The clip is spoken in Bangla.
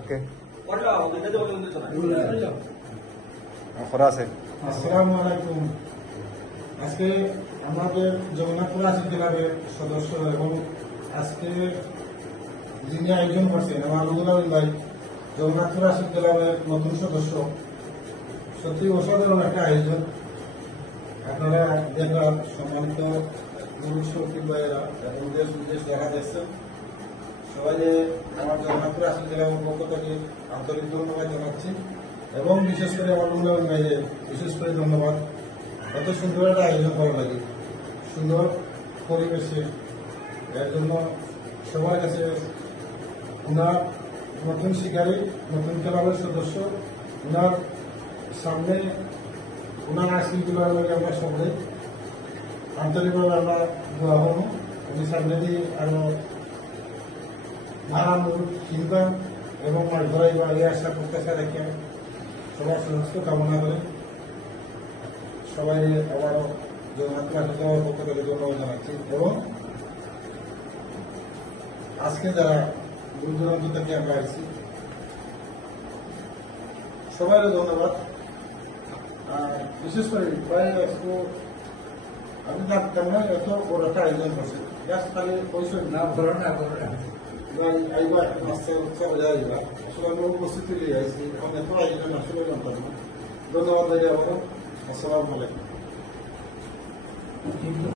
ওকে খরা আছে। আসসালামু আলাইকুম। আজকে আমাদের জগন্নাথপুর আসিফ ক্লাবের সদস্য এবং আজকে যিনি আয়োজন করছেন আমার রুহুল ভাই, জগন্নাথপুর আসিফ ক্লাবের নতুন সদস্য। সত্যি অসাধারণ একটা আয়োজন। আপনারা দেখলাম সম্মানিত গুরু শক্তি ভাইয়েরা এবং দেশ বিদেশ যারা দেখছেন সবাই আমার জগন্নাথপুর আসিফ ক্লাবের পক্ষ থেকে আন্তরিক ধন্যবাদ জানাচ্ছি এবং বিশেষ করে আমার রুহুল ভাইকে বিশেষ করে ধন্যবাদ। এত সুন্দর একটা আয়োজন করা লাগে, সুন্দর পরিবেশে, এর জন্য সবার কাছে ওনার নতুন শিকারী, নতুন ক্লাবের সদস্য, ওনার সামনে ওনার আশীর্বাদ লাগে আমরা সবাই আন্তরিকভাবে আমরা দোয়া হব। উনি সামনে দিয়ে আরো নানান চিন্তা এবং মাছ ধরাই বা এই আশা প্রত্যাশা রেখে সবার সুস্থ কামনা করে সবাই আবারও জগন্নাথ আসিফের পক্ষ থেকে ধন্যবাদ জানাচ্ছি এবং আজকে যারা দূর দূরান্ত থেকে আমরা আসছি সবাইকে ধন্যবাদ। বিশেষ করে প্রায় আমি জানতাম না এত বড় একটা আয়োজন করছে, জাস্ট খালি পয়সা না বড় না আইবা আসছে উৎসব যাইবা আসলে আমি উপস্থিতি নিয়ে আসছি এবং এত আয়োজন আসলে জানতাম না। ধন্যবাদ ভাই। আসসালামু আলাইকুম।